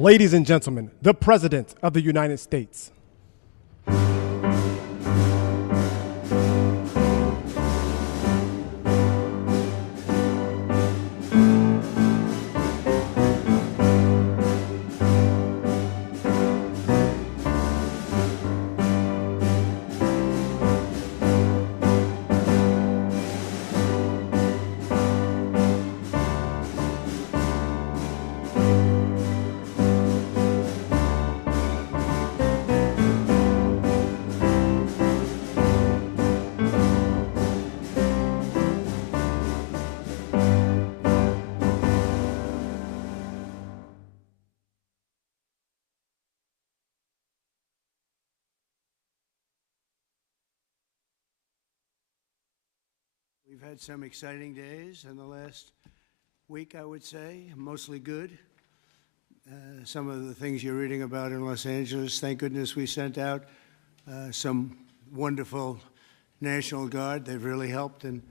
Ladies and gentlemen, the President of the United States. We've had some exciting days in the last week, I would say, mostly good. Some of the things you're reading about in Los Angeles, thank goodness we sent out some wonderful National Guard. They've really helped, and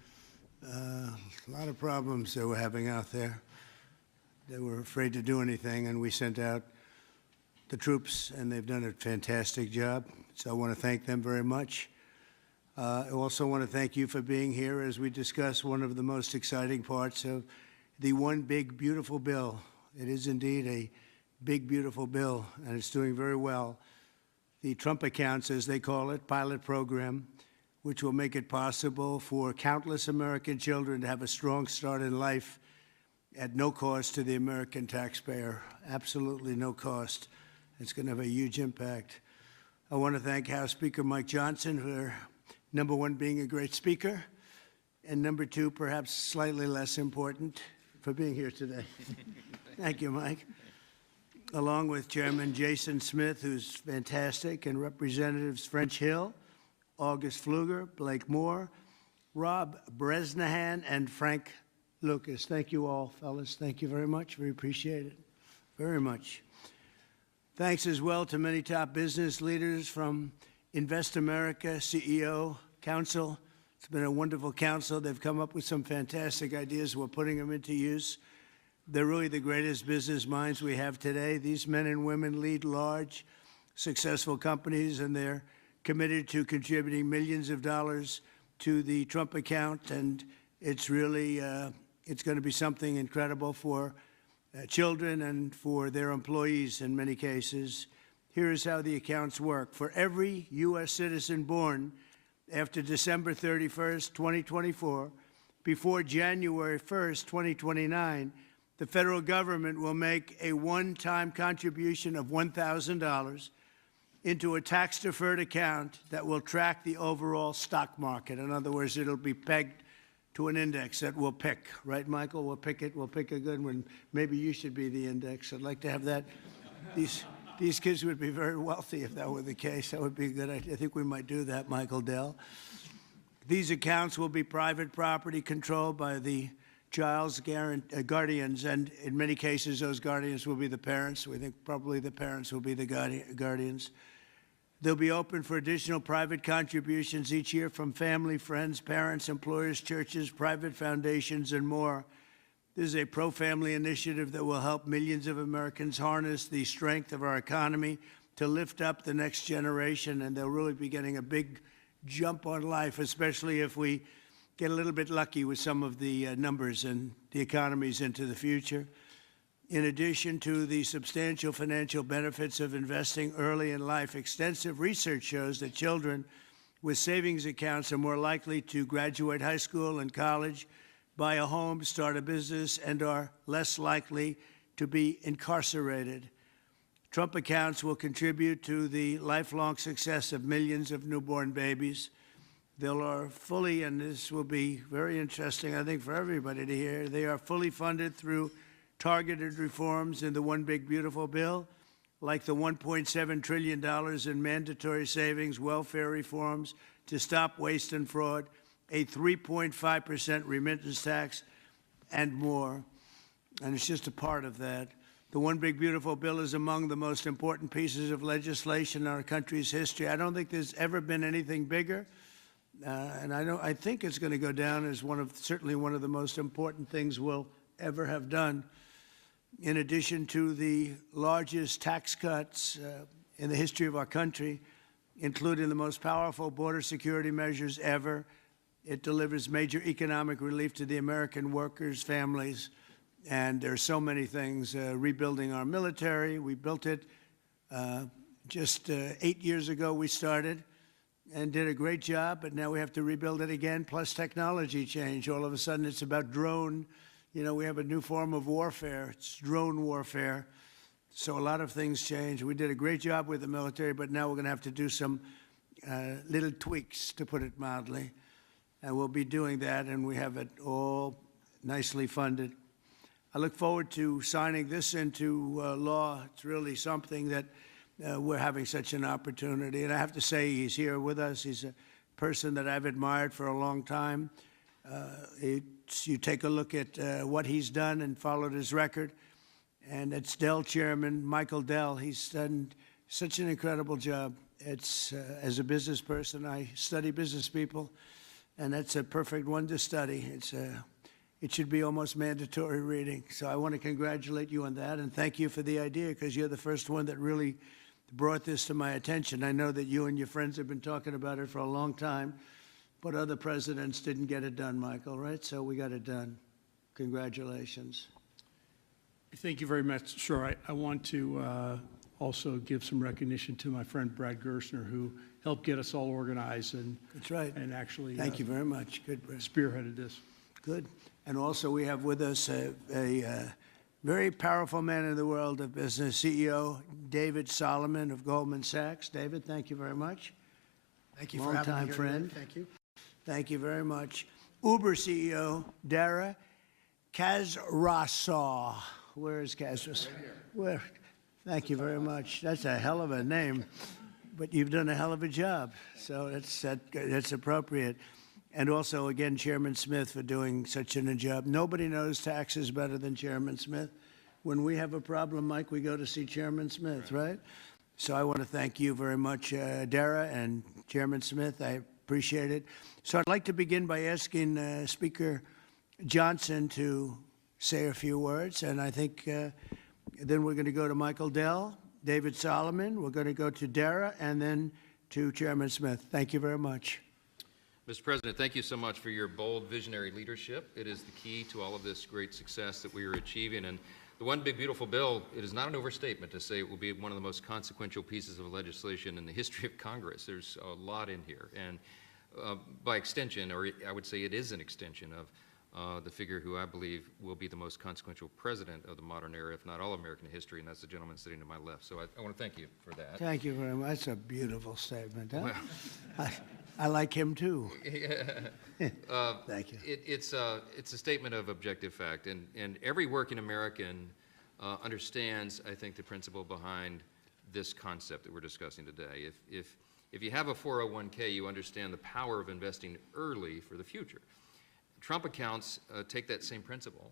a lot of problems they were having out there. They were afraid to do anything, and we sent out the troops, and they've done a fantastic job. So I want to thank them very much. I also want to thank you for being here as we discuss one of the most exciting parts of the One Big Beautiful Bill. It is indeed a big, beautiful bill, and it's doing very well. The Trump Accounts, as they call it, pilot program, which will make it possible for countless American children to have a strong start in life at no cost to the American taxpayer, absolutely no cost. It's going to have a huge impact. I want to thank House Speaker Mike Johnson for number one, being a great speaker, and number two, perhaps slightly less important, for being here today. Thank you, Mike. Along with Chairman Jason Smith, who's fantastic, and Representatives French Hill, August Pfluger, Blake Moore, Rob Bresnahan, and Frank Lucas. Thank you all, fellas. Thank you very much. We appreciate it very much. Thanks as well to many top business leaders from Invest America, CEO, Council. It's been a wonderful council. They've come up with some fantastic ideas. We're putting them into use. They're really the greatest business minds we have today. These men and women lead large, successful companies, and they're committed to contributing millions of dollars to the Trump account. And it's really, it's going to be something incredible for children and for their employees in many cases. Here's how the accounts work. For every U.S. citizen born after December 31st, 2024, before January 1st, 2029, the federal government will make a one-time contribution of $1,000 into a tax-deferred account that will track the overall stock market. In other words, it'll be pegged to an index that we'll pick. Right, Michael? We'll pick it. We'll pick a good one. Maybe you should be the index. I'd like to have that. These kids would be very wealthy if that were the case. That would be a good idea. I think we might do that, Michael Dell. These accounts will be private property controlled by the child's guardians, and in many cases, those guardians will be the parents. We think probably the parents will be the guardians. They'll be open for additional private contributions each year from family, friends, parents, employers, churches, private foundations, and more. This is a pro-family initiative that will help millions of Americans harness the strength of our economy to lift up the next generation, and they'll really be getting a big jump on life, especially if we get a little bit lucky with some of the numbers and the economies into the future. In addition to the substantial financial benefits of investing early in life, extensive research shows that children with savings accounts are more likely to graduate high school and college, buy a home, start a business, and are less likely to be incarcerated. Trump accounts will contribute to the lifelong success of millions of newborn babies. They are fully, and this will be very interesting, I think, for everybody to hear, they are fully funded through targeted reforms in the One Big Beautiful Bill, like the $1.7 trillion in mandatory savings, welfare reforms to stop waste and fraud, a 3.5% remittance tax, and more. And it's just a part of that. The One Big Beautiful Bill is among the most important pieces of legislation in our country's history. I don't think there's ever been anything bigger. And I think it's going to go down as certainly one of the most important things we'll ever have done. in addition to the largest tax cuts in the history of our country, including the most powerful border security measures ever. It delivers major economic relief to the American workers, families, and there are so many things. Rebuilding our military, we built it just 8 years ago. We started and did a great job, but now we have to rebuild it again, plus technology change. All of a sudden, it's about drone. You know, we have a new form of warfare. It's drone warfare. So a lot of things change. We did a great job with the military, but now we're going to have to do some little tweaks, to put it mildly. And we'll be doing that, and we have it all nicely funded. I look forward to signing this into law. It's really something that we're having such an opportunity. And I have to say, he's here with us. He's a person that I've admired for a long time. You take a look at what he's done and followed his record. And it's Dell Chairman, Michael Dell. He's done such an incredible job. It's, as a business person, I study business people, and that's a perfect one to study. It should be almost mandatory reading. So I want to congratulate you on that, and thank you for the idea, because you're the first one that really brought this to my attention. I know that you and your friends have been talking about it for a long time, but other presidents didn't get it done, Michael, right? So we got it done. Congratulations. Thank you very much. Sure. I want to also give some recognition to my friend Brad Gersonner, who helped get us all organized and That's right. And actually Thank you very much. Good, Brad. Spearheaded this. Good. And also we have with us a very powerful man in the world of business, CEO David Solomon of Goldman Sachs. David, thank you very much. Thank you for having me Longtime here friend. today. Thank you. Thank you very much. Uber CEO Dara Khosrowshahi. Where is Khosrowshahi? Where? Thank you very much. That's a hell of a name, but you've done a hell of a job, so that's appropriate. And also, again, Chairman Smith for doing such a job. Nobody knows taxes better than Chairman Smith. When we have a problem, Mike, we go to see Chairman Smith, right? So I want to thank you very much, Dara and Chairman Smith. I appreciate it. So I'd like to begin by asking Speaker Johnson to say a few words, and I think then we're going to go to Michael Dell, David Solomon, we're going to go to Dara, and then to Chairman Smith. Thank you very much. Mr. President, thank you so much for your bold, visionary leadership. It is the key to all of this great success that we are achieving. And the One Big Beautiful Bill, it is not an overstatement to say it will be one of the most consequential pieces of legislation in the history of Congress. There's a lot in here. And by extension, or I would say it is an extension of the figure who I believe will be the most consequential president of the modern era, if not all American history, and that's the gentleman sitting to my left. So I want to thank you for that. Thank you very much. That's a beautiful statement. Huh? Well, I like him too. Thank you. It's a statement of objective fact, and every working American understands, I think, the principle behind this concept that we're discussing today. If you have a 401k, you understand the power of investing early for the future. Trump accounts take that same principle,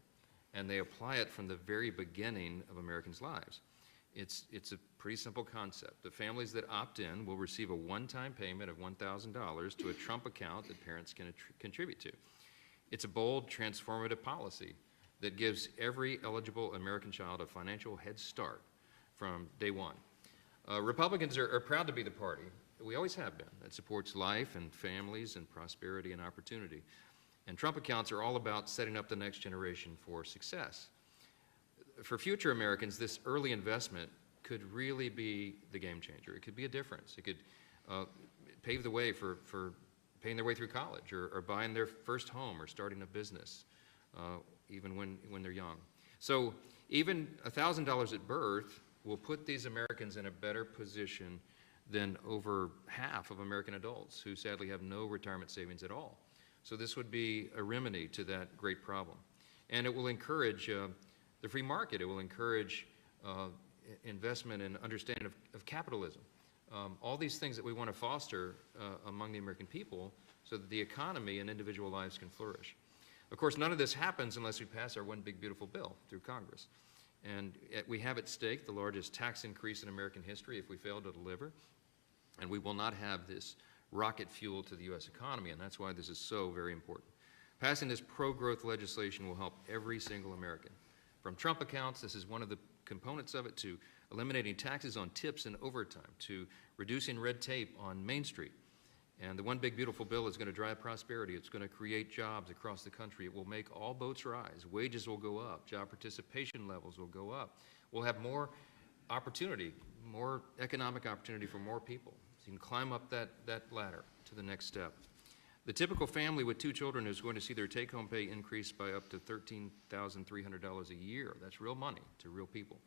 and they apply it from the very beginning of Americans' lives. It's a pretty simple concept. The families that opt in will receive a one-time payment of $1,000 to a Trump account that parents can contribute to. It's a bold, transformative policy that gives every eligible American child a financial head start from day one. Republicans are proud to be the party, we always have been, that supports life and families and prosperity and opportunity. And Trump accounts are all about setting up the next generation for success. For future Americans, this early investment could really be the game changer. It could be a difference. It could pave the way for paying their way through college or buying their first home or starting a business, even when they're young. So even $1,000 at birth will put these Americans in a better position than over half of American adults who sadly have no retirement savings at all. So this would be a remedy to that great problem. And it will encourage the free market. It will encourage investment and understanding of capitalism. All these things that we want to foster among the American people so that the economy and individual lives can flourish. Of course, none of this happens unless we pass our One Big Beautiful Bill through Congress. And we have at stake the largest tax increase in American history if we fail to deliver. And we will not have this rocket fuel to the U.S. economy, and that's why this is so very important. Passing this pro-growth legislation will help every single American, from Trump accounts, this is one of the components of it, to eliminating taxes on tips and overtime, to reducing red tape on Main Street. And the One Big Beautiful Bill is going to drive prosperity. It's going to create jobs across the country. It will make all boats rise. Wages will go up. Job participation levels will go up. We'll have more opportunity, more economic opportunity for more people. So you can climb up that ladder to the next step. The typical family with 2 children is going to see their take-home pay increase by up to $13,300 a year. That's real money to real people.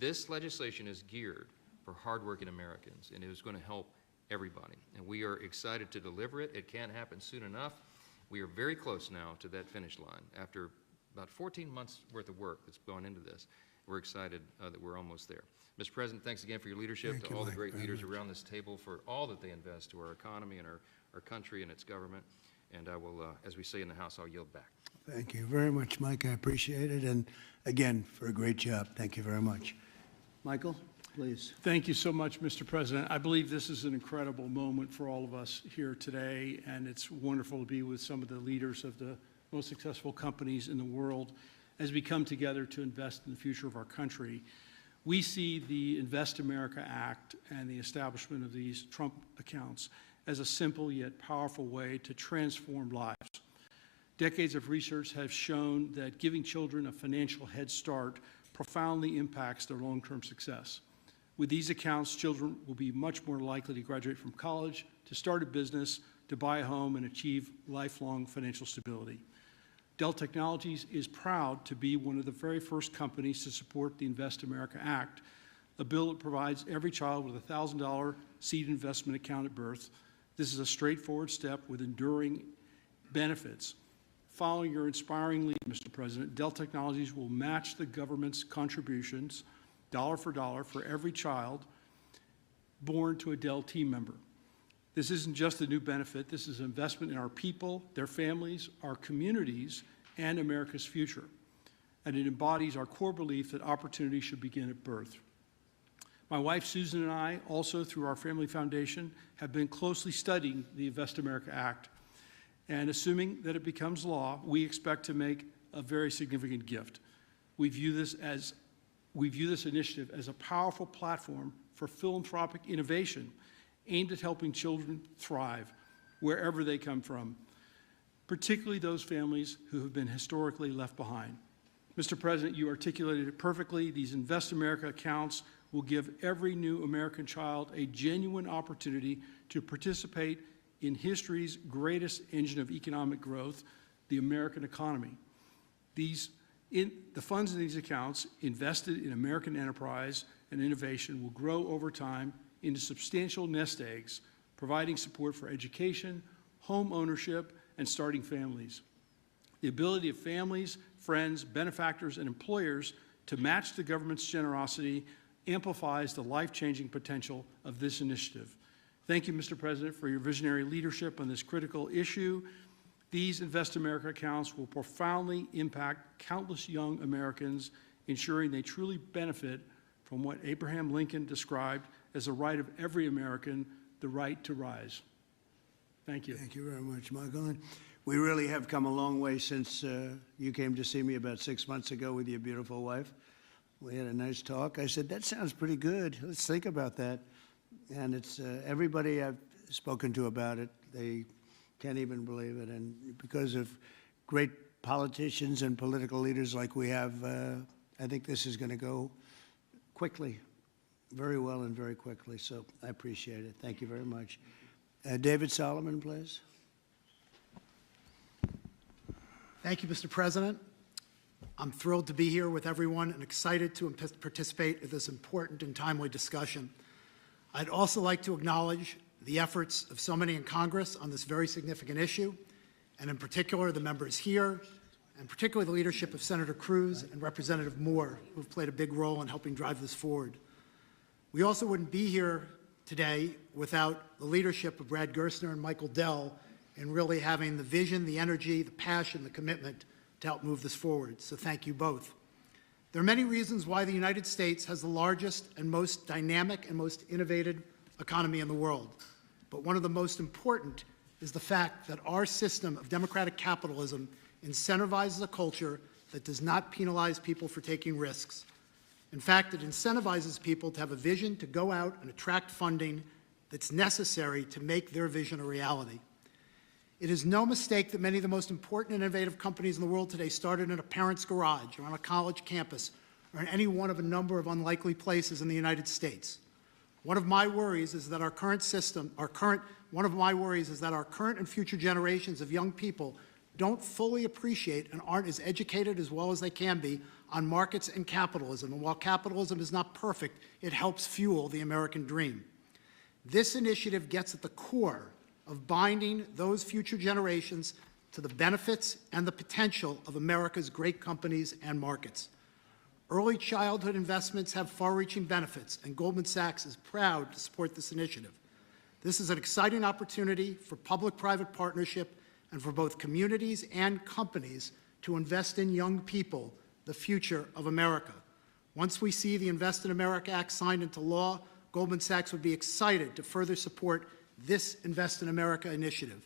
This legislation is geared for hardworking Americans, and it is going to help everybody. And we are excited to deliver it. It can't happen soon enough. We are very close now to that finish line. After about 14 months worth of work that's gone into this, we're excited that we're almost there. Mr. President, thanks again for your leadership, to all the great leaders around this table for all that they invest to our economy and our country and its government. And I will, as we say in the House, I'll yield back. Thank you very much, Mike. I appreciate it. And again, for a great job. Thank you very much. Michael, please. Thank you so much, Mr. President. I believe this is an incredible moment for all of us here today, and it's wonderful to be with some of the leaders of the most successful companies in the world as we come together to invest in the future of our country. We see the Invest America Act and the establishment of these Trump accounts as a simple yet powerful way to transform lives. Decades of research have shown that giving children a financial head start profoundly impacts their long-term success. With these accounts, children will be much more likely to graduate from college, to start a business, to buy a home, and achieve lifelong financial stability. Dell Technologies is proud to be one of the very first companies to support the Invest America Act, a bill that provides every child with a $1,000 seed investment account at birth. This is a straightforward step with enduring benefits. Following your inspiring lead, Mr. President, Dell Technologies will match the government's contributions, dollar for every child born to a Dell team member. This isn't just a new benefit. This is an investment in our people, their families, our communities, and America's future. And it embodies our core belief that opportunity should begin at birth. My wife, Susan, and I, also through our family foundation, have been closely studying the Invest America Act. And assuming that it becomes law, we expect to make a very significant gift. We view this initiative as a powerful platform for philanthropic innovation aimed at helping children thrive wherever they come from, particularly those families who have been historically left behind. Mr. President, you articulated it perfectly. These Invest America accounts will give every new American child a genuine opportunity to participate in history's greatest engine of economic growth, the American economy. The funds in these accounts invested in American enterprise and innovation will grow over time into substantial nest eggs, providing support for education, home ownership, and starting families. The ability of families, friends, benefactors, and employers to match the government's generosity amplifies the life-changing potential of this initiative. Thank you, Mr. President, for your visionary leadership on this critical issue. These Invest America accounts will profoundly impact countless young Americans, ensuring they truly benefit from what Abraham Lincoln described as the right of every American, the right to rise. Thank you. Thank you very much, Michael. And we really have come a long way since you came to see me about 6 months ago with your beautiful wife. We had a nice talk. I said, that sounds pretty good. Let's think about that. And it's everybody I've spoken to about it, they can't even believe it. And because of great politicians and political leaders like we have, I think this is going to go quickly, very well and very quickly. So I appreciate it. Thank you very much. David Solomon, please. Thank you, Mr. President. I'm thrilled to be here with everyone and excited to participate in this important and timely discussion. I'd also like to acknowledge the efforts of so many in Congress on this very significant issue, and in particular the members here, and particularly the leadership of Senator Cruz and Representative Moore, who've played a big role in helping drive this forward. We also wouldn't be here today without the leadership of Brad Gersonner and Michael Dell in really having the vision, the energy, the passion, the commitment to help move this forward. So thank you both. There are many reasons why the United States has the largest and most dynamic and most innovative economy in the world. But one of the most important is the fact that our system of democratic capitalism incentivizes a culture that does not penalize people for taking risks. In fact, it incentivizes people to have a vision to go out and attract funding that's necessary to make their vision a reality. It is no mistake that many of the most important and innovative companies in the world today started in a parent's garage or on a college campus or in any one of a number of unlikely places in the United States. One of my worries is that our current and future generations of young people don't fully appreciate and aren't as educated as well as they can be on markets and capitalism. And while capitalism is not perfect, it helps fuel the American dream. This initiative gets at the core of binding those future generations to the benefits and the potential of America's great companies and markets. Early childhood investments have far-reaching benefits, and Goldman Sachs is proud to support this initiative. This is an exciting opportunity for public-private partnership and for both communities and companies to invest in young people, the future of America. Once we see the Invest in America Act signed into law, Goldman Sachs would be excited to further support this Invest in America initiative.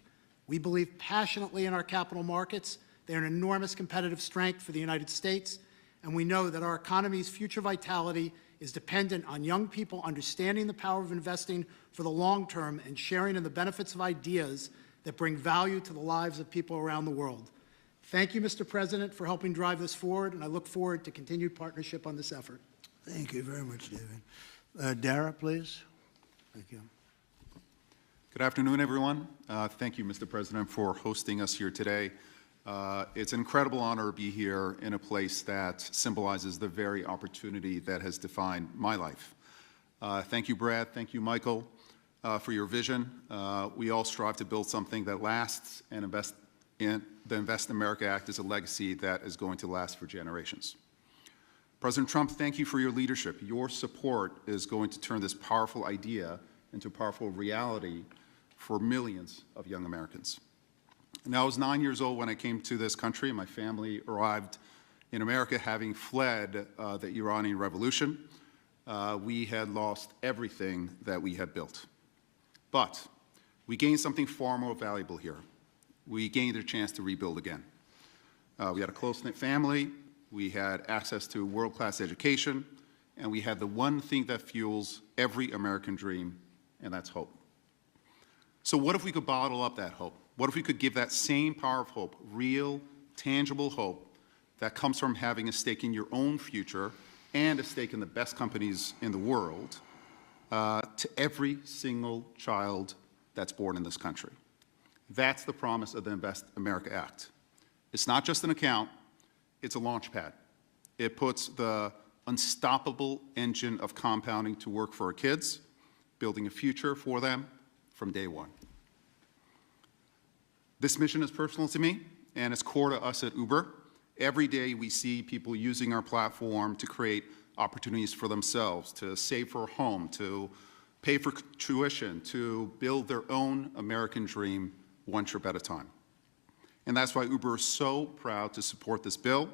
We believe passionately in our capital markets. They are an enormous competitive strength for the United States, and we know that our economy's future vitality is dependent on young people understanding the power of investing for the long term and sharing in the benefits of ideas that bring value to the lives of people around the world. Thank you, Mr. President, for helping drive this forward, and I look forward to continued partnership on this effort. Thank you very much, David. Dara, please. Thank you. Good afternoon, everyone. Thank you, Mr. President, for hosting us here today. It's an incredible honor to be here in a place that symbolizes the very opportunity that has defined my life. Thank you, Brad. Thank you, Michael, for your vision. We all strive to build something that lasts, and the Invest in America Act is a legacy that is going to last for generations. President Trump, thank you for your leadership. Your support is going to turn this powerful idea into a powerful reality for millions of young Americans. Now, I was 9 years old when I came to this country. My family arrived in America having fled the Iranian Revolution. We had lost everything that we had built. But we gained something far more valuable here. We gained a chance to rebuild again. We had a close-knit family. We had access to world-class education. And we had the one thing that fuels every American dream, and that's hope. So what if we could bottle up that hope? What if we could give that same power of hope, real, tangible hope that comes from having a stake in your own future and a stake in the best companies in the world to every single child that's born in this country? That's the promise of the Invest America Act. It's not just an account, it's a launch pad. It puts the unstoppable engine of compounding to work for our kids, building a future for them from day one. This mission is personal to me, and it's core to us at Uber. Every day we see people using our platform to create opportunities for themselves, to save for a home, to pay for tuition, to build their own American dream one trip at a time. And that's why Uber is so proud to support this bill,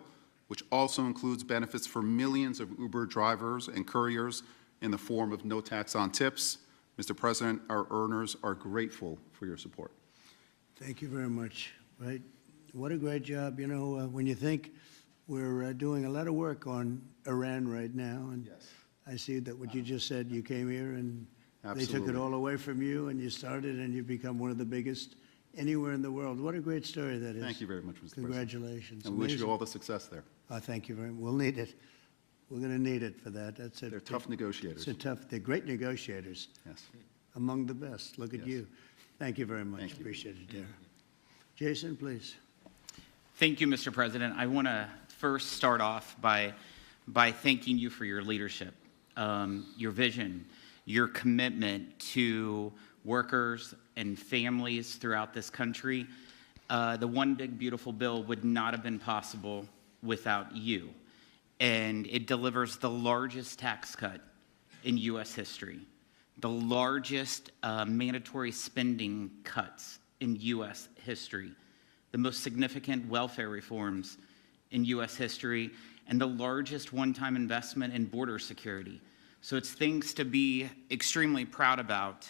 which also includes benefits for millions of Uber drivers and couriers in the form of no tax on tips. Mr. President, our earners are grateful for your support. Thank you very much. Right? What a great job. You know, when you think we're doing a lot of work on Iran right now, and yes. I see that what you just said, you came here and Absolutely. They took it all away from you, and you started, and you've become one of the biggest anywhere in the world. What a great story that is. Thank you very much, Mr. Congratulations. President. And we wish you all the success there. Thank you very much. We'll need it. We're going to need it for that. That's it. They're tough negotiators. They're great negotiators. Yes. Among the best. Look at you. Thank you very much. Thank you. Appreciate it, Dara. Jason, please. Thank you, Mr. President. I want to first start off by thanking you for your leadership, your vision, your commitment to workers and families throughout this country. The One Big Beautiful Bill would not have been possible without you. And it delivers the largest tax cut in U.S. history, the largest mandatory spending cuts in U.S. history, the most significant welfare reforms in U.S. history, and the largest one-time investment in border security. So it's things to be extremely proud about.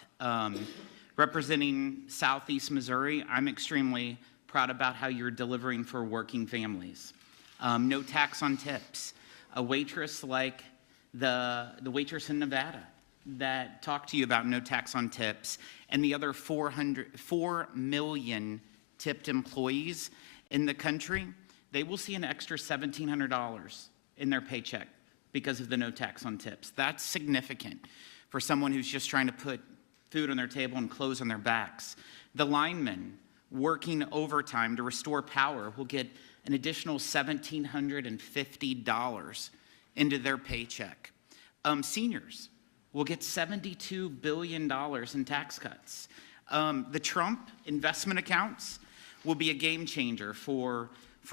Representing Southeast Missouri, I'm extremely proud about how you're delivering for working families. No tax on tips. A waitress like the waitress in Nevada that talked to you about no tax on tips, and the other 4 million tipped employees in the country, they will see an extra $1,700 in their paycheck because of the no tax on tips. That's significant for someone who's just trying to put food on their table and clothes on their backs. The linemen working overtime to restore power will get an additional $1,750 into their paycheck. Seniors will get $72 billion in tax cuts. The Trump investment accounts will be a game changer for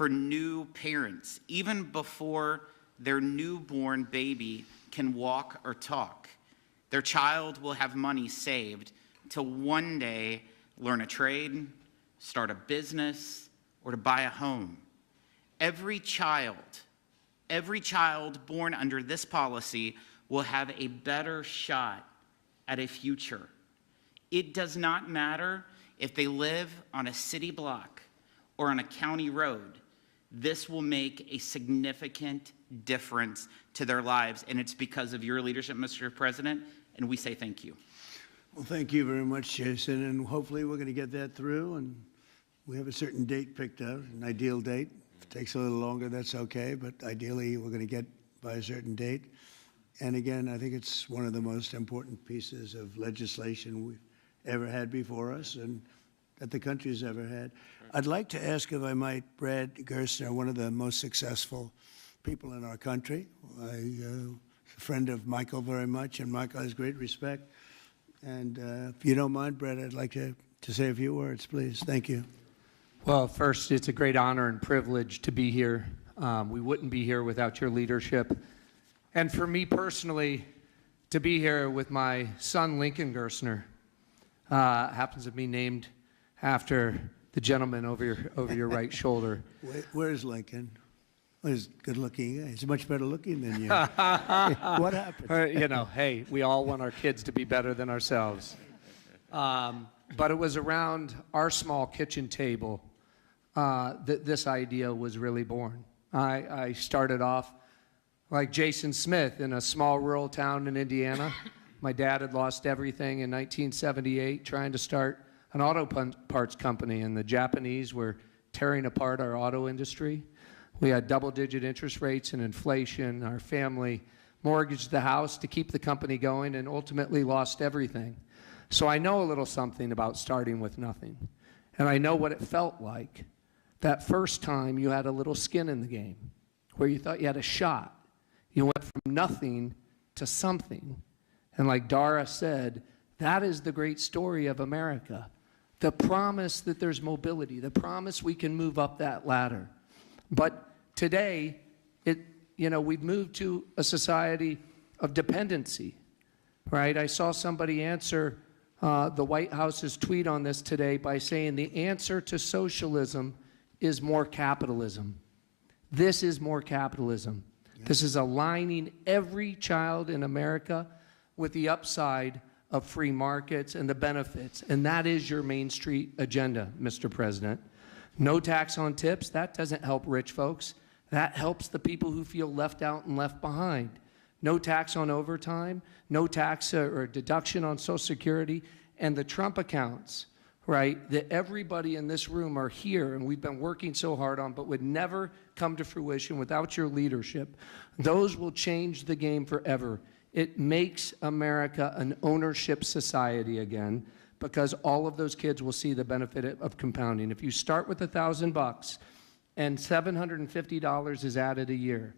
new parents, even before their newborn baby can walk or talk. Their child will have money saved to one day learn a trade, start a business, or to buy a home. Every child born under this policy will have a better shot at a future. It does not matter if they live on a city block or on a county road. This will make a significant difference to their lives, and it's because of your leadership, Mr. President, and we say thank you. Well, thank you very much, Jason, and hopefully we're going to get that through, and we have a certain date picked out, an ideal date. If it takes a little longer, that's okay, but ideally we're going to get by a certain date. And again, I think it's one of the most important pieces of legislation we've ever had before us and that the country's ever had. I'd like to ask, if I might, Brad Gersonner, one of the most successful people in our country. I'm a friend of Michael very much, and Michael has great respect. And if you don't mind, Brad, I'd like to say a few words, please. Thank you. Well, first, it's a great honor and privilege to be here. We wouldn't be here without your leadership. And for me personally, to be here with my son, Lincoln Gersonner, happens to be named after the gentleman over your right shoulder. Where's Lincoln? Well, he's good looking. He's much better looking than you. What happened? You know, hey, we all want our kids to be better than ourselves. But it was around our small kitchen table that this idea was really born. I started off like Jason Smith in a small rural town in Indiana. My dad had lost everything in 1978 trying to start an auto parts company, and the Japanese were tearing apart our auto industry. We had double-digit interest rates and inflation. Our family mortgaged the house to keep the company going and ultimately lost everything. So I know a little something about starting with nothing. And I know what it felt like that first time you had a little skin in the game, where you thought you had a shot. You went from nothing to something. And like Dara said, that is the great story of America. The promise that there's mobility, the promise we can move up that ladder. But today, we've moved to a society of dependency, right? I saw somebody answer the White House's tweet on this today by saying the answer to socialism is more capitalism. This is more capitalism. Yeah. This is aligning every child in America with the upside of free markets and the benefits, and that is your Main Street agenda, Mr. President. No tax on tips, that doesn't help rich folks. That helps the people who feel left out and left behind. No tax on overtime, no tax or deduction on Social Security, and the Trump accounts, right, that everybody in this room are here and we've been working so hard on but would never come to fruition without your leadership. Those will change the game forever. It makes America an ownership society again, because all of those kids will see the benefit of compounding. If you start with $1,000 and $750 is added a year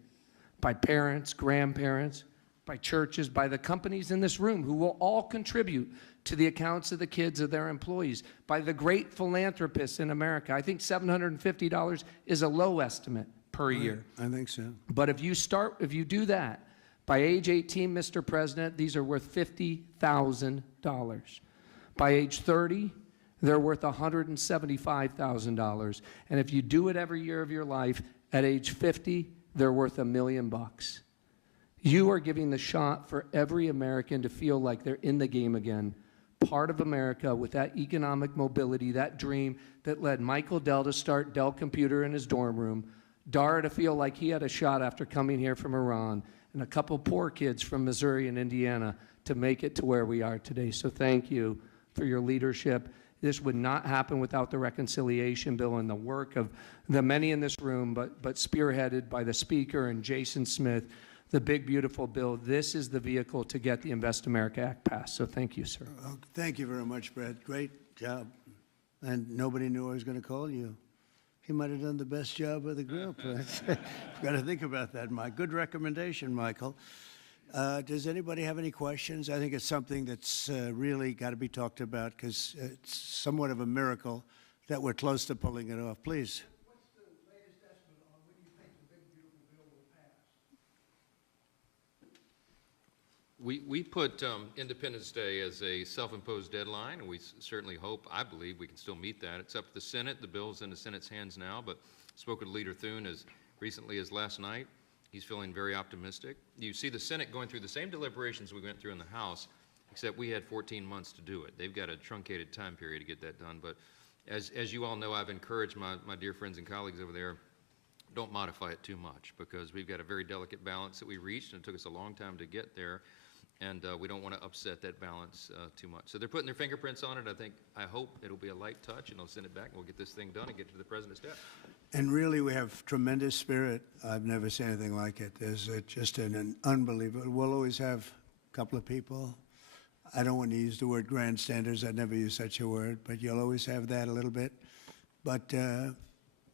by parents, grandparents, by churches, by the companies in this room who will all contribute to the accounts of the kids of their employees, by the great philanthropists in America. I think $750 is a low estimate per year. I think so. But if you do that, by age 18, Mr. President, these are worth $50,000. By age 30, they're worth $175,000. And if you do it every year of your life, at age 50, they're worth $1 million. You are giving the shot for every American to feel like they're in the game again, part of America with that economic mobility, that dream that led Michael Dell to start Dell Computer in his dorm room, Dara to feel like he had a shot after coming here from Iran, and a couple poor kids from Missouri and Indiana to make it to where we are today. So thank you for your leadership. This would not happen without the reconciliation bill and the work of the many in this room, but spearheaded by the Speaker and Jason Smith, the big, beautiful bill. This is the vehicle to get the Invest America Act passed. So thank you, sir. Well, thank you very much, Brett. Great job. And nobody knew I was going to call you. He might have done the best job of the group. Got to think about that, Mike. Good recommendation, Michael. Does anybody have any questions? I think it's something that's really got to be talked about because it's somewhat of a miracle that we're close to pulling it off. Please. What's the latest estimate on when you think the big, beautiful bill will pass? We put Independence Day as a self-imposed deadline, and we certainly hope, I believe, we can still meet that. It's up to the Senate. The bill's in the Senate's hands now, but spoke with Leader Thune as recently as last night. He's feeling very optimistic. You see the Senate going through the same deliberations we went through in the House, except we had 14 months to do it. They've got a truncated time period to get that done. But as you all know, I've encouraged my dear friends and colleagues over there, don't modify it too much because we've got a very delicate balance that we reached, and it took us a long time to get there. And we don't want to upset that balance too much. So they're putting their fingerprints on it. I hope it'll be a light touch, and they'll send it back, and we'll get this thing done and get to the President's desk. And really, we have tremendous spirit. I've never seen anything like it. There's just an unbelievable. We'll always have a couple of people. I don't want to use the word grandstanders. I'd never use such a word, but you'll always have that a little bit. But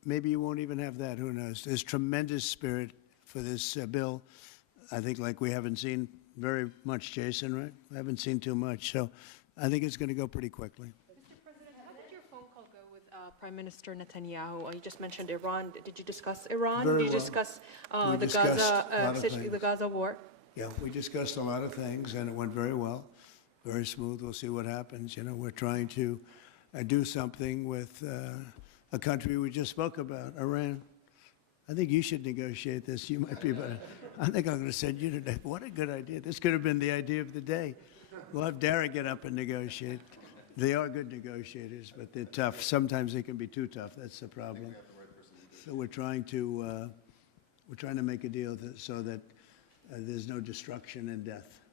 maybe you won't even have that. Who knows? There's tremendous spirit for this bill. I think like we haven't seen very much, Jason, right? We haven't seen too much. So I think it's going to go pretty quickly. Mr. President, how did your phone call go with Prime Minister Netanyahu? You just mentioned Iran. Did you discuss Iran? Very Did you well. discuss We discussed a lot of the things. Gaza war? Yeah, we discussed a lot of things, and it went very well, very smooth. We'll see what happens. You know, we're trying to do something with a country we just spoke about, Iran. I think you should negotiate this. You might be better. I think I'm going to send you today. What a good idea. This could have been the idea of the day. We'll have Dara get up and negotiate. They are good negotiators, but they're tough. Sometimes they can be too tough. That's the problem. So we're trying to make a deal so that there's no destruction and death.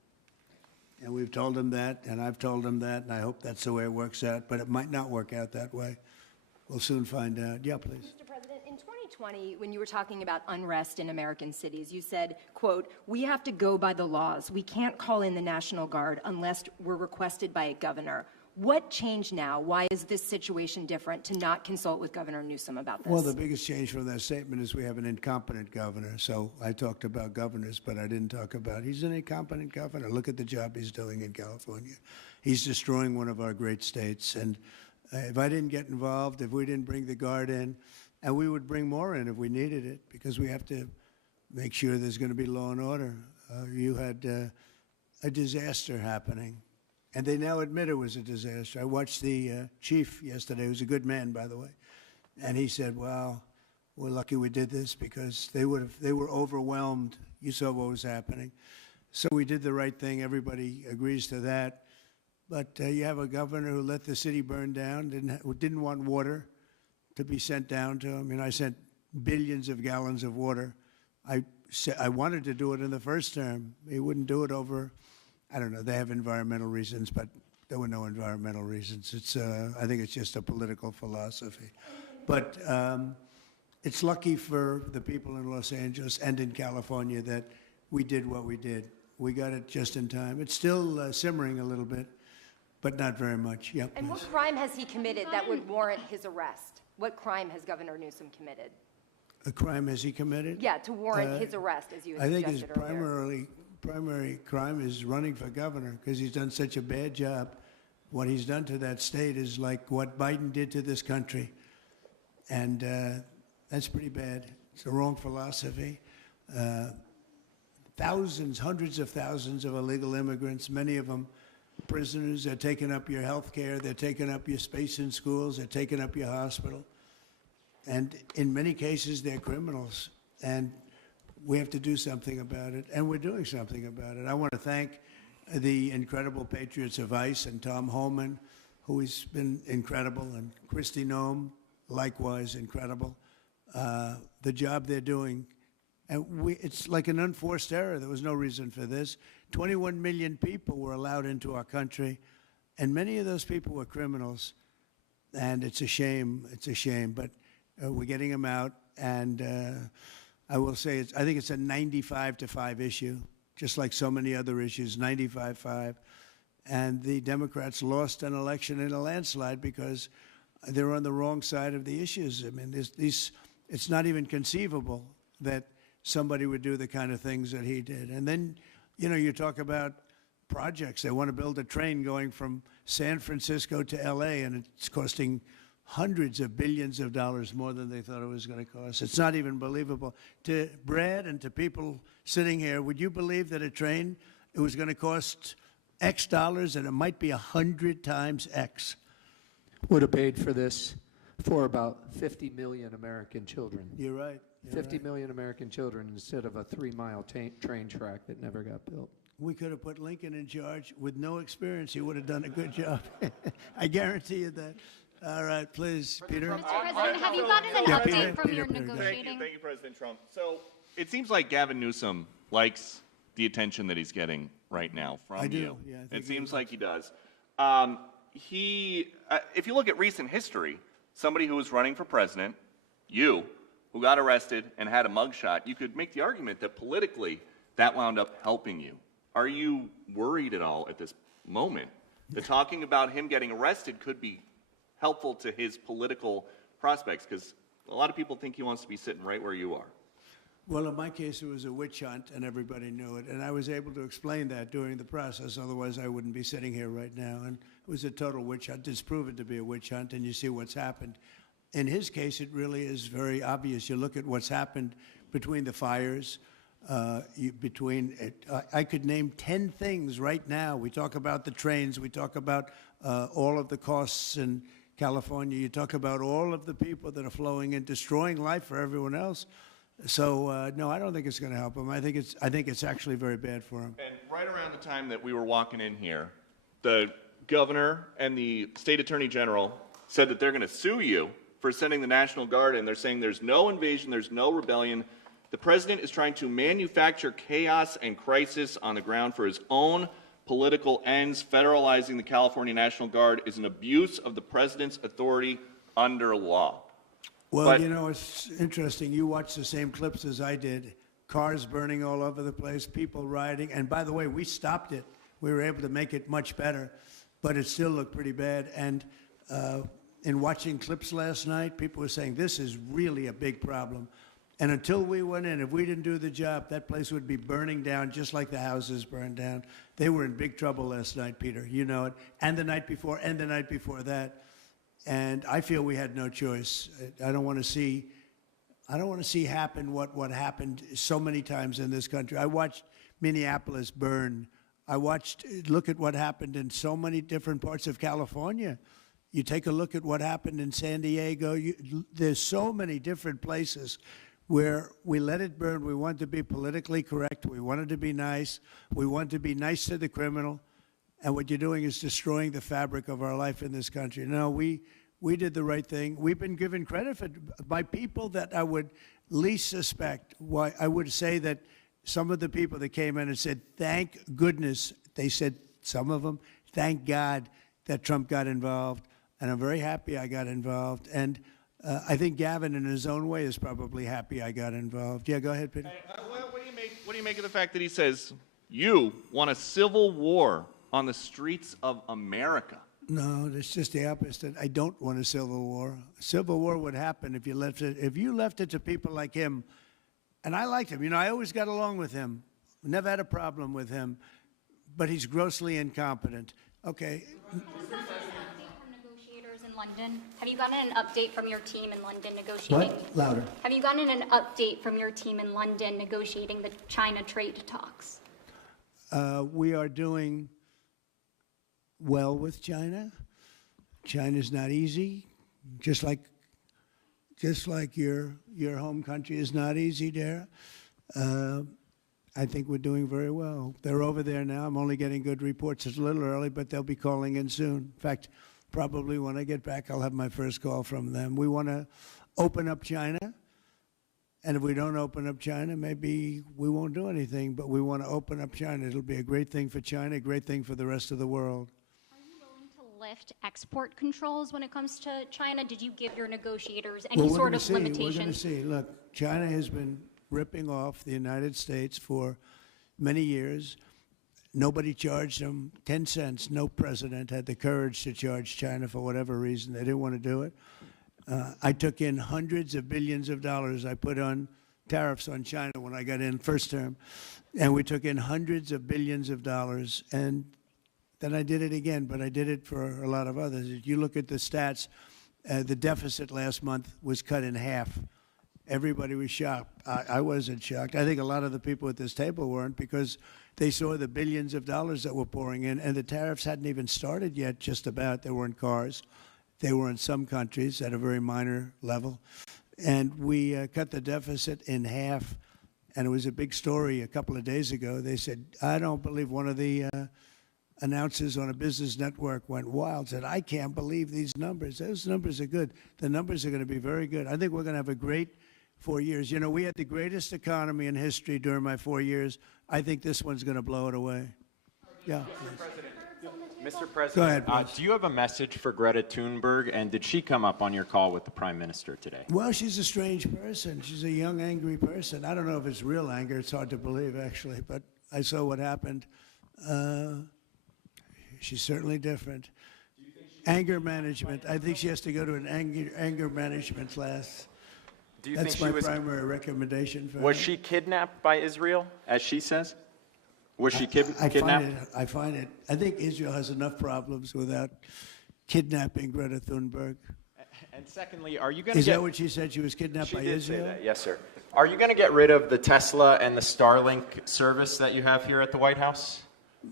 And we've told them that, and I've told them that, and I hope that's the way it works out. But it might not work out that way. We'll soon find out. Yeah, please. Mr. President, in 2020, when you were talking about unrest in American cities, you said, quote, "We have to go by the laws. We can't call in the National Guard unless we're requested by a governor." What changed now? Why is this situation different to not consult with Governor Newsom about this? Well, the biggest change from that statement is we have an incompetent governor. So I talked about governors, but I didn't talk about he's an incompetent governor. Look at the job he's doing in California. He's destroying one of our great states. And if I didn't get involved, if we didn't bring the Guard in, and we would bring more in if we needed it, because we have to make sure there's going to be law and order. You had a disaster happening, and they now admit it was a disaster. I watched the chief yesterday, who's a good man, by the way, and he said, "Wow, we're lucky we did this because they were overwhelmed. You saw what was happening." So we did the right thing. Everybody agrees to that. But you have a governor who let the city burn down, didn't want water to be sent down to him. I sent billions of gallons of water. I wanted to do it in the first term. He wouldn't do it over, I don't know, they have environmental reasons, but there were no environmental reasons. I think it's just a political philosophy. But it's lucky for the people in Los Angeles and in California that we did what we did. We got it just in time. It's still simmering a little bit, but not very much. Yep. And what crime has he committed that would warrant his arrest? What crime has Governor Newsom committed? A crime has he committed? Yeah, to warrant his arrest, as you had I think his suggested earlier. primary crime is running for governor because he's done such a bad job. What he's done to that state is like what Biden did to this country. And that's pretty bad. It's the wrong philosophy. Thousands, hundreds of thousands of illegal immigrants, many of them prisoners. They're taking up your health care. They're taking up your space in schools. They're taking up your hospital. And in many cases, they're criminals. And we have to do something about it. And we're doing something about it. I want to thank the incredible patriots of ICE and Tom Holman, who has been incredible, and Kristi Noem, likewise incredible. the job they're doing. And it's like an unforced error. There was no reason for this. 21 million people were allowed into our country, and many of those people were criminals. And it's a shame. It's a shame. But we're getting them out. And I will say, I think it's a 95-5 issue, just like so many other issues, 95-5. And the Democrats lost an election in a landslide because they're on the wrong side of the issues. I mean, it's not even conceivable that somebody would do the kind of things that he did. And then, you know, you talk about projects. They want to build a train going from San Francisco to L.A., and it's costing hundreds of billions of dollars more than they thought it was going to cost. It's not even believable. To Brad and to people sitting here, would you believe that a train, it was going to cost X dollars, and it might be 100 times X? Would have paid for this for about 50 million American children. You're right. 50 million American children instead of a 3-mile train track that never got built. We could have put Lincoln in charge with no experience. He would have done a good job. I guarantee you that. All right, please, Peter. Mr. President, have you gotten an Yeah, update from Peter, your Peter, negotiating? Thank you, President Trump. So it seems like Gavin Newsom likes the attention that he's getting right now from I do. you. Yeah, I think it seems like he does. If you look at recent history, somebody who was running for president, you, who got arrested and had a mugshot, you could make the argument that politically that wound up helping you. Are you worried at all at this moment that talking about him getting arrested could be helpful to his political prospects? Because a lot of people think he wants to be sitting right where you are. Well, in my case, it was a witch hunt, and everybody knew it. And I was able to explain that during the process. Otherwise, I wouldn't be sitting here right now. And it was a total witch hunt. It's proven to be a witch hunt, and you see what's happened. In his case, it really is very obvious. You look at what's happened between the fires, I could name 10 things right now. We talk about the trains. We talk about all of the costs in California. You talk about all of the people that are flowing in, destroying life for everyone else. So no, I don't think it's going to help him. I think it's actually very bad for him. And right around the time that we were walking in here, the governor and the state attorney general said that they're going to sue you for sending the National Guard, and they're saying there's no invasion, there's no rebellion. The president is trying to manufacture chaos and crisis on the ground for his own political ends. Federalizing the California National Guard is an abuse of the president's authority under law. Well, you know, it's interesting. You watched the same clips as I did. Cars burning all over the place, people rioting. And by the way, we stopped it. We were able to make it much better, but it still looked pretty bad. And in watching clips last night, people were saying, this is really a big problem. And until we went in, if we didn't do the job, that place would be burning down just like the houses burned down. They were in big trouble last night, Peter. You know it. And the night before, and the night before that. And I feel we had no choice. I don't want to see happen what happened so many times in this country. I watched Minneapolis burn. Look at what happened in so many different parts of California. You take a look at what happened in San Diego. There's so many different places where we let it burn. We wanted to be politically correct. We wanted to be nice. We wanted to be nice to the criminal. And what you're doing is destroying the fabric of our life in this country. No, we did the right thing. We've been given credit by people that I would least suspect. Why I would say that some of the people that came in and said, thank goodness, they said, some of them, thank God that Trump got involved. And I'm very happy I got involved. And I think Gavin, in his own way, is probably happy I got involved. Yeah, go ahead, Peter. What do you make of the fact that he says, you want a civil war on the streets of America? No, it's just the opposite. I don't want a civil war. A civil war would happen if you left it to people like him. And I liked him. You know, I always got along with him. Never had a problem with him. But he's grossly incompetent. Okay. London. Have you gotten an update from your team in London negotiating? What? Louder. Have you gotten an update from your team in London negotiating the China trade talks? We are doing well with China. China's not easy, just like your home country is not easy there. I think we're doing very well. They're over there now. I'm only getting good reports. It's a little early, but they'll be calling in soon. In fact, probably when I get back, I'll have my first call from them. We want to open up China. And if we don't open up China, maybe we won't do anything, but we want to open up China. It'll be a great thing for China, a great thing for the rest of the world. Are you willing to lift export controls when it comes to China? Did you give your negotiators any Well, sort of We're limitations? going to see. Look, China has been ripping off the United States for many years. Nobody charged them 10 cents. No president had the courage to charge China for whatever reason. They didn't want to do it. I took in hundreds of billions of dollars. I put on tariffs on China when I got in first term. And we took in hundreds of billions of dollars. And then I did it again, but I did it for a lot of others. If you look at the stats, the deficit last month was cut in half. Everybody was shocked. I wasn't shocked. I think a lot of the people at this table weren't, because they saw the billions of dollars that were pouring in, and the tariffs hadn't even started yet, just about. They were in cars. They were in some countries at a very minor level. And we cut the deficit in half, and it was a big story a couple of days ago. They said, I don't believe, one of the announcers on a business network went wild, said, I can't believe these numbers. Those numbers are good. The numbers are going to be very good. I think we're going to have a great 4 years. You know, we had the greatest economy in history during my 4 years. I think this one's going to blow it away. Yeah. Mr. President, Go ahead, please. do you have a message for Greta Thunberg, and did she come up on your call with the Prime Minister today? Well, she's a strange person. She's a young, angry person. I don't know if it's real anger. It's hard to believe, actually, but I saw what happened. She's certainly different. Anger management. I think she has to go to an anger management class. Do you That's think she was primary recommendation for Was her. she kidnapped by Israel, as she says? Was she kidnapped? I find it. I think Israel has enough problems without kidnapping Greta Thunberg. And secondly, are you going to Is get... that what she said? She was kidnapped by She did Israel? say that, yes, sir. Are you going to get rid of the Tesla and the Starlink service that you have here at the White House?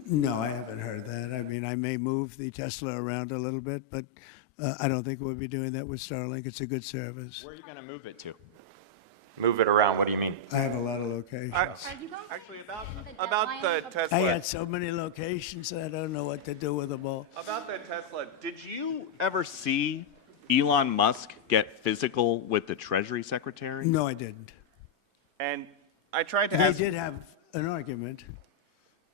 No, I haven't heard that. I mean, I may move the Tesla around a little bit, but I don't think we'll be doing that with Starlink. It's a good service. Where are you going to move it to? Move it around, what do you mean? I have a lot of locations. Actually, about the Tesla. I had so many locations, I don't know what to do with them all. About the Tesla, did you ever see Elon Musk get physical with the Treasury Secretary? No, I didn't. And I tried to They ask... did have an argument,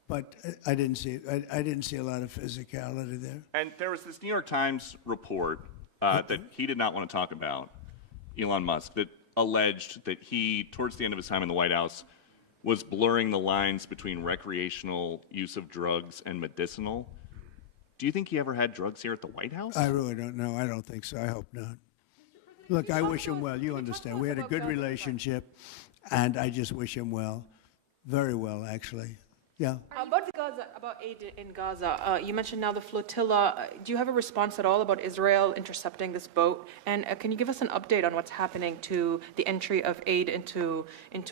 but I didn't see it. I didn't see a lot of physicality there. And there was this New York Times report that he did not want to talk about, Elon Musk, that alleged that he, towards the end of his time in the White House, was blurring the lines between recreational use of drugs and medicinal. Do you think he ever had drugs here at the White House? I really don't know. I don't think so. I hope not. Look, I wish him well. You understand. We had a good relationship, and I just wish him well. Very well, actually. Yeah. About Gaza, about aid in Gaza, you mentioned now the flotilla. Do you have a response at all about Israel intercepting this boat? And can you give us an update on what's happening to the entry of aid into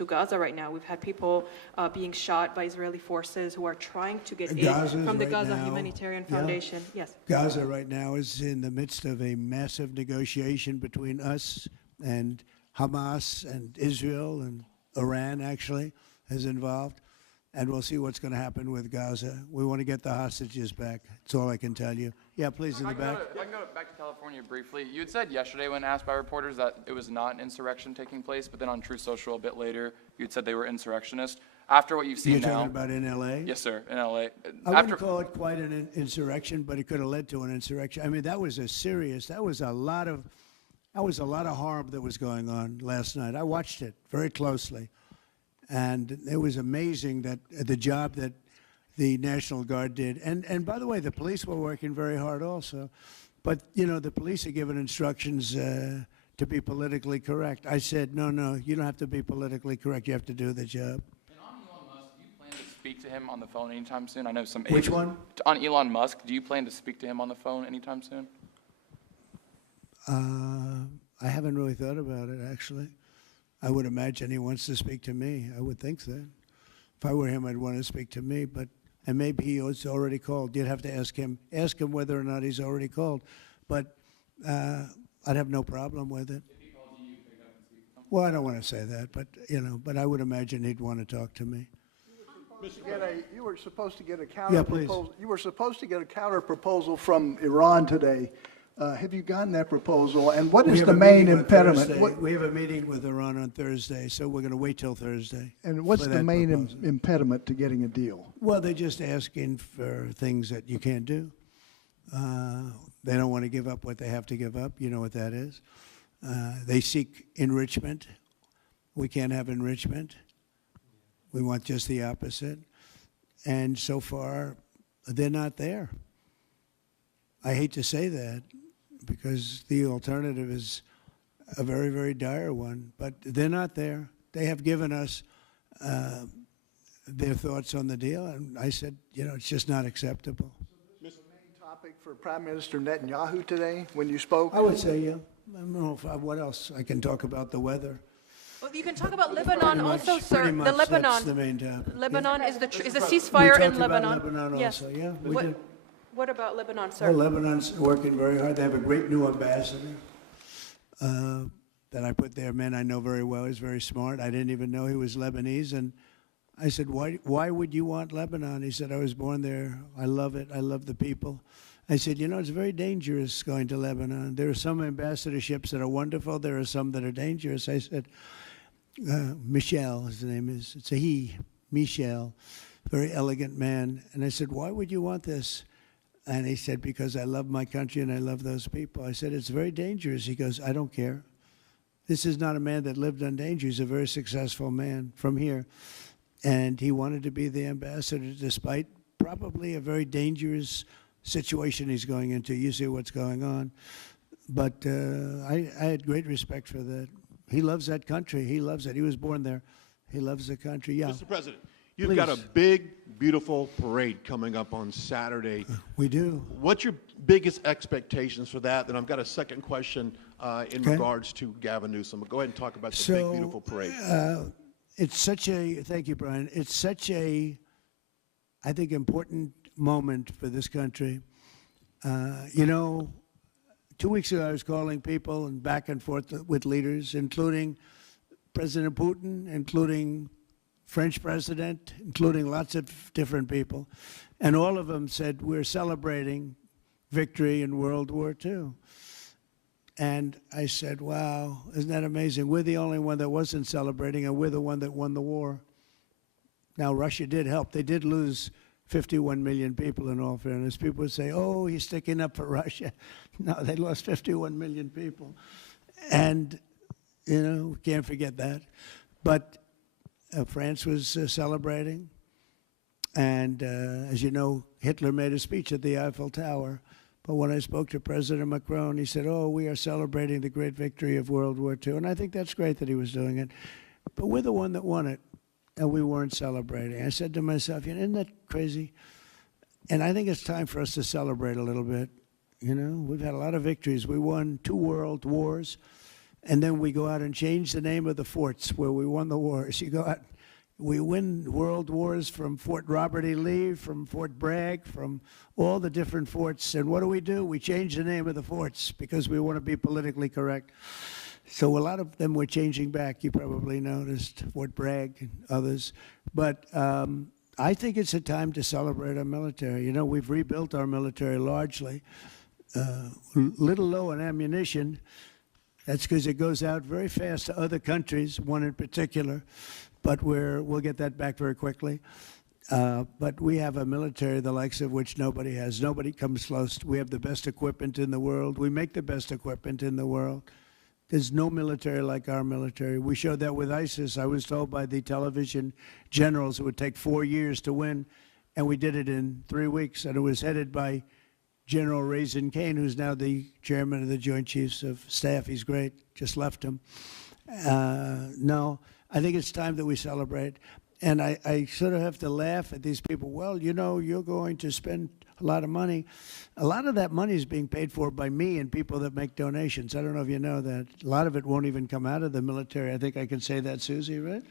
Gaza right now? We've had people being shot by Israeli forces who are trying to get aid from the Gaza Humanitarian Foundation. Yes. Gaza right now is in the midst of a massive negotiation between us and Hamas and Israel, and Iran actually is involved. And we'll see what's going to happen with Gaza. We want to get the hostages back. That's all I can tell you. Yeah, please, in the back. I can go back to California briefly. You had said yesterday when asked by reporters that it was not an insurrection taking place, but then on Truth Social a bit later, you had said they were insurrectionists. After what you've seen You're now... talking about in L.A.? Yes, sir, in L.A. I wouldn't call it quite an insurrection, but it could have led to an insurrection. I mean, that was a lot of harm that was going on last night. I watched it very closely. And it was amazing that the job that the National Guard did. And by the way, the police were working very hard also. But, you know, the police are given instructions to be politically correct. I said, no, you don't have to be politically correct. You have to do the job. And on Elon Musk, do you plan to speak to him on the phone anytime soon? I know some... Which one? On Elon Musk, do you plan to speak to him on the phone anytime soon? I haven't really thought about it, actually. I would imagine he wants to speak to me. I would think that. If I were him, I'd want to speak to me. And maybe he was already called. You'd have to ask him whether or not he's already called. But I'd have no problem with it. If he calls you, pick up and speak to him? Well, I don't want to say that, but I would imagine he'd want to talk to me. You were supposed to get a counter Yeah, please. proposal. You were supposed to get a counter proposal from Iran today Have you gotten that proposal, and what We is have the a main meeting on impediment? Thursday. We have a meeting with Iran on Thursday, so we're going to wait till Thursday. And what's for the that main proposal. impediment to getting a deal? Well, they're just asking for things that you can't do. They don't want to give up what they have to give up. You know what that is. They seek enrichment. We can't have enrichment. We want just the opposite. And so far, they're not there. I hate to say that because the alternative is a very, very dire one, but they're not there. They have given us their thoughts on the deal, and I said, you know, it's just not acceptable. Was the main topic for Prime Minister Netanyahu today when you spoke? I would say, yeah. I don't know what else. I can talk about the weather. Well, you can talk about Lebanon also, sir. Pretty The much Lebanon. that's the main topic. Lebanon is is a We ceasefire talked in about Lebanon. Lebanon Yes. also, yeah, we What, did. what about Lebanon, sir? Well, Lebanon's working very hard. They have a great new ambassador that I put there. Man I know very well. He's very smart. I didn't even know he was Lebanese. And I said, why would you want Lebanon? He said, I was born there. I love it. I love the people. I said, you know, it's very dangerous going to Lebanon. There are some ambassadorships that are wonderful. There are some that are dangerous. I said, Michel, his name is. It's a he, Michel, very elegant man. And I said, why would you want this? And he said, because I love my country and I love those people. I said, it's very dangerous. He goes, I don't care. This is not a man that lived on danger. He's a very successful man from here. And he wanted to be the ambassador despite probably a very dangerous situation he's going into. You see what's going on. But I had great respect for that. He loves that country. He loves it. He was born there. He loves the country. Yeah. Mr. President, you've got a big, beautiful parade coming up on Saturday. We do. What's your biggest expectations for that? Then I've got a second question in regards to Gavin Newsom. Go ahead and talk about the big, beautiful parade. It's such a, thank you, Brian. It's such a, I think, important moment for this country. You know, 2 weeks ago, I was calling people and back and forth with leaders, including President Putin, including French president, including lots of different people. And all of them said, we're celebrating victory in World War II. And I said, wow, isn't that amazing? We're the only one that wasn't celebrating, and we're the one that won the war. Now, Russia did help. They did lose 51 million people, in all fairness. People would say, oh, he's sticking up for Russia. No, they lost 51 million people. And, you know, can't forget that. But France was celebrating. And, as you know, Hitler made a speech at the Eiffel Tower. But when I spoke to President Macron, he said, oh, we are celebrating the great victory of World War II. And I think that's great that he was doing it. But we're the one that won it, and we weren't celebrating. I said to myself, you know, isn't that crazy? And I think it's time for us to celebrate a little bit. You know, we've had a lot of victories. We won 2 world wars, and then we go out and change the name of the forts where we won the wars. You go out, we win world wars from Fort Robert E. Lee, from Fort Bragg, from all the different forts. And what do? We change the name of the forts because we want to be politically correct. So a lot of them were changing back. You probably noticed Fort Bragg and others. But I think it's a time to celebrate our military. You know, we've rebuilt our military largely. Little low on ammunition. That's because it goes out very fast to other countries, one in particular. But we'll get that back very quickly. But we have a military the likes of which nobody has. Nobody comes close. We have the best equipment in the world. We make the best equipment in the world. There's no military like our military. We showed that with ISIS. I was told by the television generals it would take 4 years to win, and we did it in 3 weeks. And it was headed by General Raisin Kane, who's now the chairman of the Joint Chiefs of Staff. He's great. Just left him. No, I think it's time that we celebrate. And I sort of have to laugh at these people. Well, you know, you're going to spend a lot of money. A lot of that money is being paid for by me and people that make donations. I don't know if you know that. A lot of it won't even come out of the military. I think I can say that, Susie, right?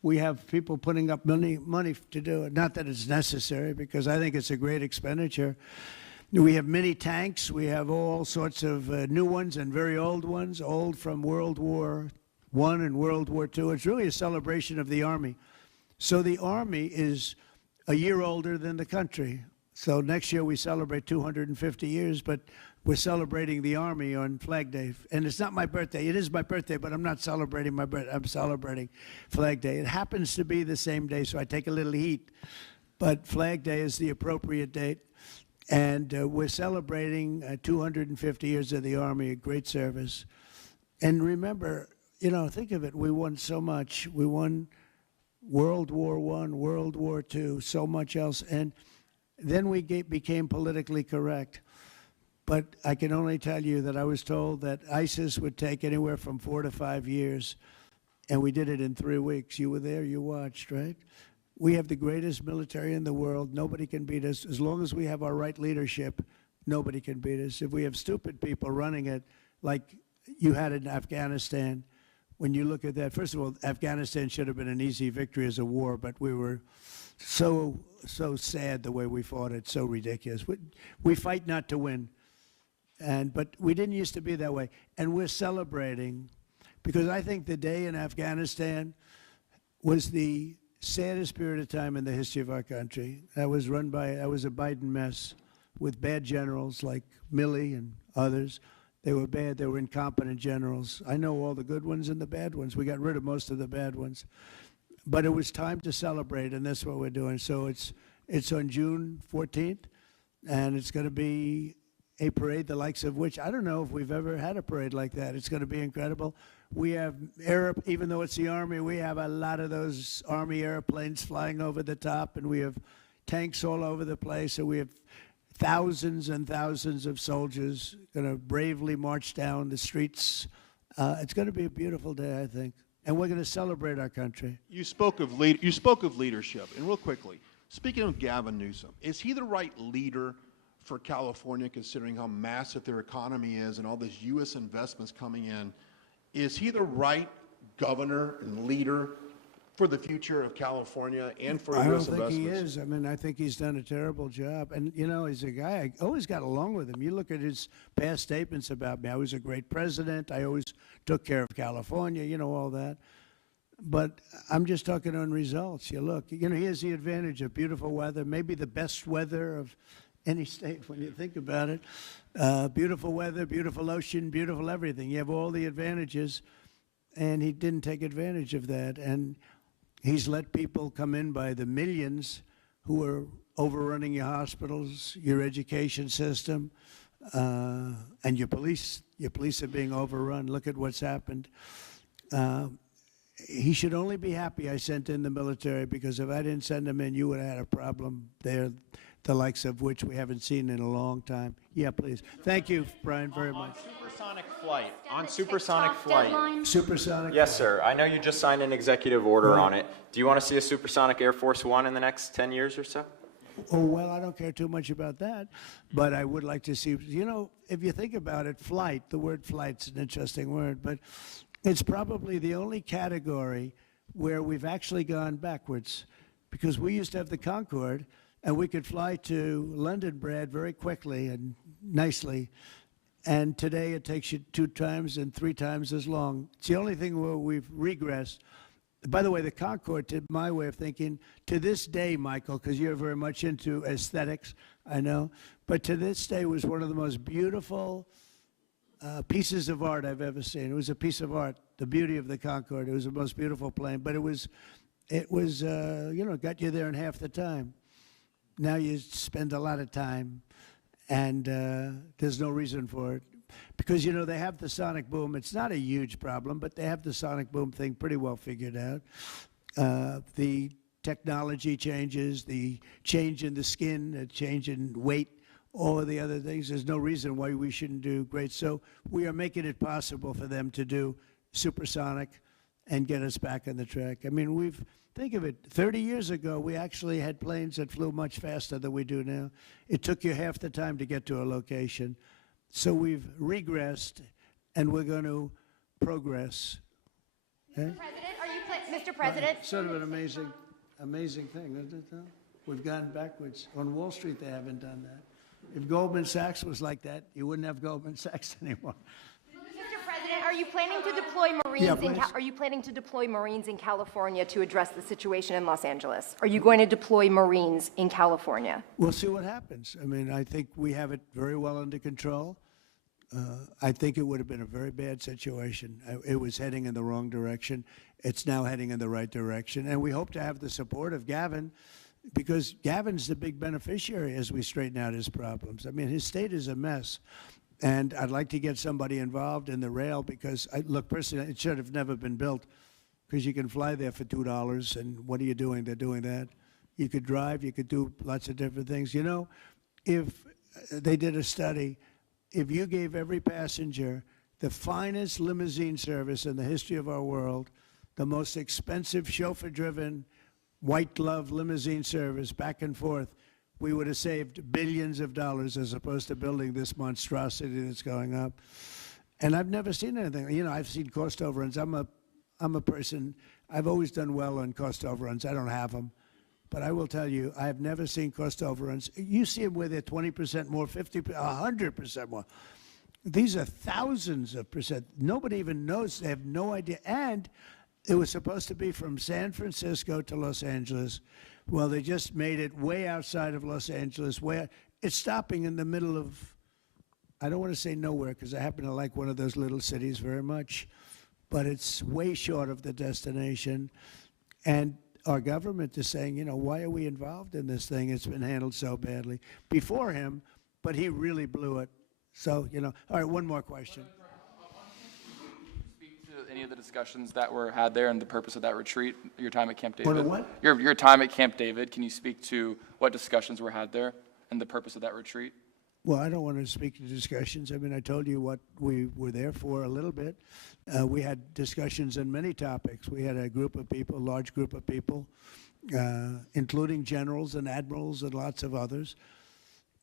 We have people putting up money to do it. Not that it's necessary, because I think it's a great expenditure. We have many tanks. We have all sorts of new ones and very old ones, old from World War I and World War II. It's really a celebration of the Army. So the Army is a year older than the country. So next year we celebrate 250 years, but we're celebrating the Army on Flag Day. And it's not my birthday. It is my birthday, but I'm not celebrating my birthday. I'm celebrating Flag Day. It happens to be the same day, so I take a little heat. But Flag Day is the appropriate date. And we're celebrating 250 years of the Army, a great service. And remember, you know, think of it. We won so much. We won World War I, World War II, so much else. And then we became politically correct. But I can only tell you that I was told that ISIS would take anywhere from 4 to 5 years, and we did it in 3 weeks. You were there, you watched, right? We have the greatest military in the world. Nobody can beat us. As long as we have our right leadership, nobody can beat us. If we have stupid people running it, like you had in Afghanistan, when you look at that, first of all, Afghanistan should have been an easy victory as a war, but we were so sad the way we fought it, so ridiculous. We fight not to win. But we didn't used to be that way. And we're celebrating because I think the day in Afghanistan was the saddest period of time in the history of our country. That was a Biden mess with bad generals like Milley and others. They were bad. They were incompetent generals. I know all the good ones and the bad ones. We got rid of most of the bad ones. But it was time to celebrate, and that's what we're doing. So it's on June 14th, and it's going to be a parade the likes of which I don't know if we've ever had a parade like that. It's going to be incredible. We have even though it's the Army, we have a lot of those Army airplanes flying over the top, and we have tanks all over the place. So we have thousands and thousands of soldiers going to bravely march down the streets. It's going to be a beautiful day, I think, and we're going to celebrate our country. You spoke of leadership, and real quickly, speaking of Gavin Newsom, is he the right leader for California, considering how massive their economy is and all these U.S. investments coming in? Is he the right governor and leader for the future of California and for U.S. investments? I don't think he is. I mean, I think he's done a terrible job. And, you know, he's a guy, I always got along with him. You look at his past statements about me. I was a great president. I always took care of California, you know, all that. But I'm just talking on results. You look, you know, he has the advantage of beautiful weather, maybe the best weather of any state when you think about it. Beautiful weather, beautiful ocean, beautiful everything. You have all the advantages, and he didn't take advantage of that. And he's let people come in by the millions who are overrunning your hospitals, your education system, and your police. Your police are being overrun. Look at what's happened. He should only be happy I sent in the military, because if I didn't send them in, you would have had a problem there, the likes of which we haven't seen in a long time. Yeah, please. Thank you, Brian, very much. Supersonic flight. Supersonic? Yes, sir. I know you just signed an executive order on it. Do you want to see a supersonic Air Force One in the next 10 years or so? Oh, well, I don't care too much about that, but I would like to see, you know, if you think about it, flight, the word flight's an interesting word, but it's probably the only category where we've actually gone backwards, because we used to have the Concorde, and we could fly to London, Brad, very quickly and nicely. And today it takes you 2 times and 3 times as long. It's the only thing where we've regressed. By the way, the Concorde, to my way of thinking, to this day, Michael, because you're very much into aesthetics, I know, but to this day was one of the most beautiful pieces of art I've ever seen. It was a piece of art, the beauty of the Concorde. It was the most beautiful plane, but it was you know, got you there in half the time. Now you spend a lot of time, and there's no reason for it. Because, you know, they have the sonic boom. It's not a huge problem, but they have the sonic boom thing pretty well figured out. The technology changes, the change in the skin, the change in weight, all of the other things. There's no reason why we shouldn't do great. So we are making it possible for them to do supersonic and get us back on the track. I mean, think of it, 30 years ago, we actually had planes that flew much faster than we do now. It took you half the time to get to a location. So we've regressed, and we're going to progress. Mr. President, Mr. President? Sort of an amazing thing, isn't it, though? We've gone backwards. On Wall Street, they haven't done that. If Goldman Sachs was like that, you wouldn't have Goldman Sachs anymore. Mr. President, are you planning to deploy Marines in California to address the situation in Los Angeles? Are you going to deploy Marines in California? We'll see what happens. I mean, I think we have it very well under control. I think it would have been a very bad situation. It was heading in the wrong direction. It's now heading in the right direction. And we hope to have the support of Gavin, because Gavin's the big beneficiary as we straighten out his problems. I mean, his state is a mess. And I'd like to get somebody involved in the rail because, look, personally, it should have never been built because you can fly there for $2, and what are you doing? They're doing that. You could drive. You could do lots of different things. You know, if they did a study, if you gave every passenger the finest limousine service in the history of our world, the most expensive chauffeur-driven, white-glove limousine service back and forth, we would have saved billions of dollars as opposed to building this monstrosity that's going up. And I've never seen anything. You know, I've seen cost overruns. I'm a person, I've always done well on cost overruns. I don't have them. But I will tell you, I have never seen cost overruns. You see them where they're 20% more, 50%, 100% more. These are thousands of percent. Nobody even knows. They have no idea. And it was supposed to be from San Francisco to Los Angeles. Well, they just made it way outside of Los Angeles, where it's stopping in the middle of, I don't want to say nowhere, because I happen to like one of those little cities very much, but it's way short of the destination. And our government is saying, you know, why are we involved in this thing? It's been handled so badly before him, but he really blew it. So, you know, all right, one more question. Speak to any of the discussions that were had there and the purpose of that retreat, your time at Camp David. What? Your time at Camp David, can you speak to what discussions were had there and the purpose of that retreat? Well, I don't want to speak to discussions. I mean, I told you what we were there for a little bit. We had discussions on many topics. We had a group of people, large group of people, including generals and admirals and lots of others.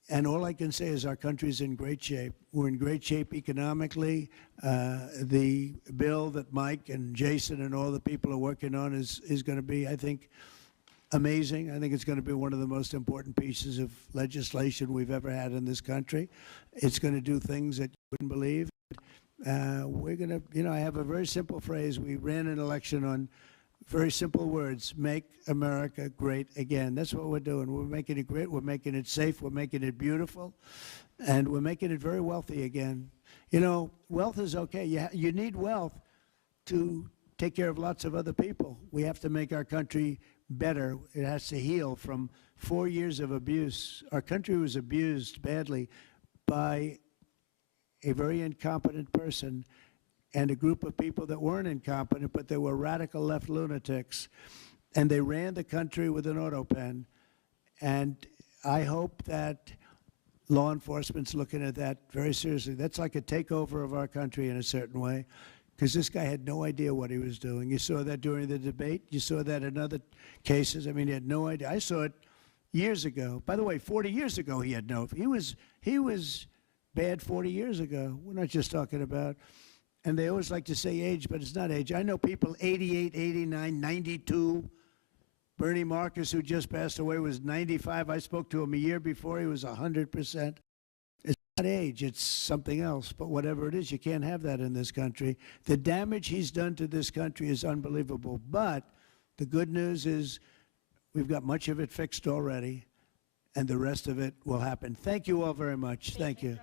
And all I can say is our country's in great shape. We're in great shape economically. The bill that Mike and Jason and all the people are working on is going to be, I think, amazing. I think it's going to be one of the most important pieces of legislation we've ever had in this country. It's going to do things that you wouldn't believe. We're going to, you know, I have a very simple phrase. We ran an election on very simple words: make America great again. That's what we're doing. We're making it great. We're making it safe. We're making it beautiful. And we're making it very wealthy again. You know, wealth is okay. You need wealth to take care of lots of other people. We have to make our country better. It has to heal from 4 years of abuse. Our country was abused badly by a very incompetent person and a group of people that weren't incompetent, but they were radical left lunatics. And they ran the country with an auto pen. And I hope that law enforcement's looking at that very seriously. That's like a takeover of our country in a certain way, because this guy had no idea what he was doing. You saw that during the debate. You saw that in other cases. I mean, he had no idea. I saw it years ago. By the way, 40 years ago, he had no. He was bad 40 years ago. We're not just talking about. And they always like to say age, but it's not age. I know people 88, 89, 92. Bernie Marcus, who just passed away, was 95. I spoke to him a year before. He was 100%. It's not age. It's something else. But whatever it is, you can't have that in this country. The damage he's done to this country is unbelievable. But the good news is we've got much of it fixed already, and the rest of it will happen. Thank you all very much. Thank you.